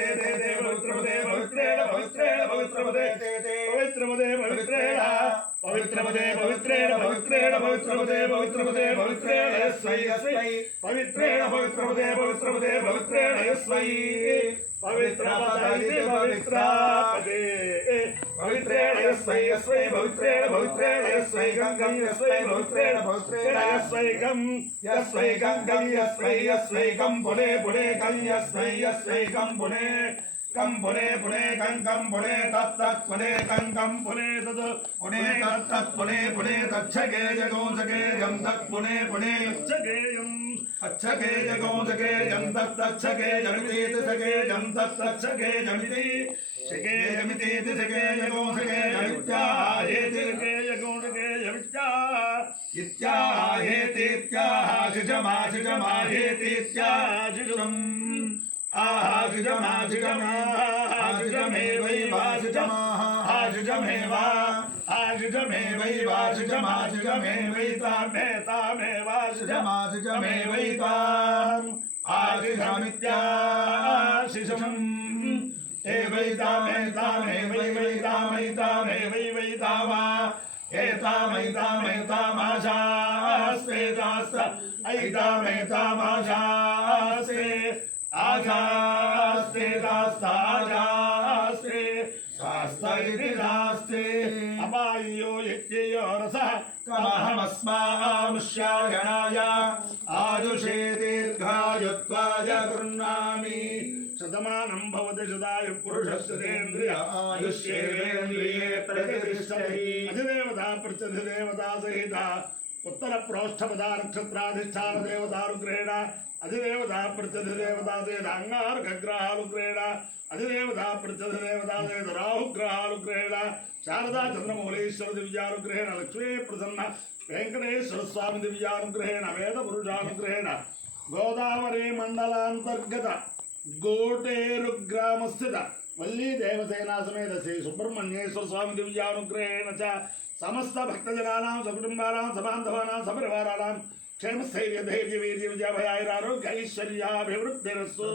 पवित्रमदे पवित्रेण पवित्रेण पवित्रमदे पवित्रमदे पवित्रेण पवित्रमदे पवित्रेण पवित्रेण पवित्रमदे पवित्रमदे पवित्रेण यस्मै यस्मै पवित्रेण पवित्रमदे पवित्रमदे पवित्रेण यस्मै पवित्रपदे पवित्रापदे पवित्रेण यस्मै यस्मै पवित्रेण पवित्रेण यस्मै गंगं यस्मै पवित्रेण पवित्रेण यस्मै गं यस्मै गंगं यस्मै यस्मै गं पुणे पुणे गं यस्मै यस्मै गं पुणे कम पुणे पुणे गंगम पुणे तत्तत् पुणे गंगम पुणे तत् पुणे तत्तत् पुणे पुणे तच्छगे जगोंसगे यं तत् पुणे पुणे अच्छगे यं अच्छगे जगोंसगे यं तत् अच्छगे जमिते तसगे यं तत् अच्छगे जमिते शगे जमिते तसगे जगोंसगे जमित्या हेते जगोंसगे जमित्या इत्या हेते इत्या शिजमा शिजमा हेते इत्या शिजम आजुजमे वै वाजुजमे वा आजुजमे वै वाजुजमे वै तामे तामे वाजुजमे वै ताम आजुजमित्याशिषम् हे वै तामे तामे वै वै तामे तामे वै वै तामा हे तामै तामै तामाशास्ते दास्त ऐ तामै तामाशास्ते आजास्ते दास्ताजास्ते शास्त्रिति दास्ते अपायो यज्ञयो रसः कमहमस्मामुष्यायणाय आजुषे दीर्घायुत्वाय गृह्णामि शतमानं भवति शतायुः पुरुषस्तेन्द्रिय आयुष्येन्द्रिये प्रतिष्ठति अधिदेवता प्रत्यधिदेवता सहिता उत्तर प्रोष्ठपदा नक्षत्राधिष्ठान देवतानुग्रहेण अधिदेवता प्रत्यधिदेवता सहित अंगारकग्रहानुग्रहेण अधिदेवता प्रत्यधिदेवता सहित राहुग्रहानुग्रहेण शारदा चंद्रमौलेश्वर दिव्यानुग्रहेण लक्ष्मी प्रसन्न वेंकटेश्वर स्वामी दिव्यानुग्रहेण वेद पुरुषानुग्रहेण गोदावरी मंडलांतर्गत गोटेरु ग्राम स्थित वल्ली देवसेना समेत श्री सुब्रह्मण्येश्वर स्वामी दिव्यानुग्रहेण च समस्त भक्तजनानां सकुटुंबानां सबान्धवानां सपरिवाराणां क्षेमस्थैर्य धैर्य वीर्य विजयाभयारोग्य ऐश्वर्याभिवृद्धिरस्तु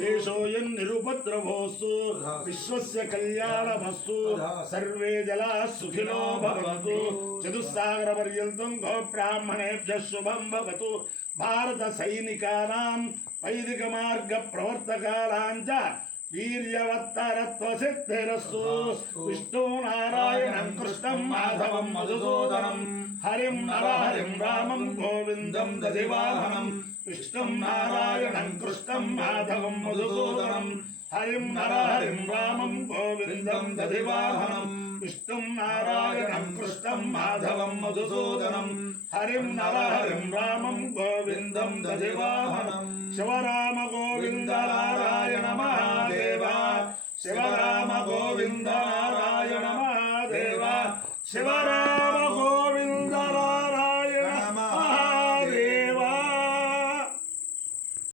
देशोऽयं निरुपद्रवोऽस्तु विश्वस्य कल्याणमस्तु सर्वे जनाः सुखिनो भवन्तु चतुस्सागरपर्यन्तं गोब्राह्मणेभ्यः शुभं भवतु भारत सैनिकानां वैदिक मार्ग प्रवर्तकानां च वीर्यवत्तरत्वसिद्धिरस्तु विष्णु नारायणं कृष्णं माधवं मधुसूदनं हरिं नरहरिं रामं गोविन्दं दधिवाहनं विष्णुं नारायणं कृष्णं माधवं मधुसूदनं हरिं नरहरिं रामं गोविन्दं दधिवाहनं विष्णुं नारायणं कृष्णं माधवं मधुसूदनं हरिं नरहरिं रामं गोविन्दं दधिवाहनं शिवराम गोविन्द नारायण महादेव शिवराम गोविन्द नारायण महादेव शिवराम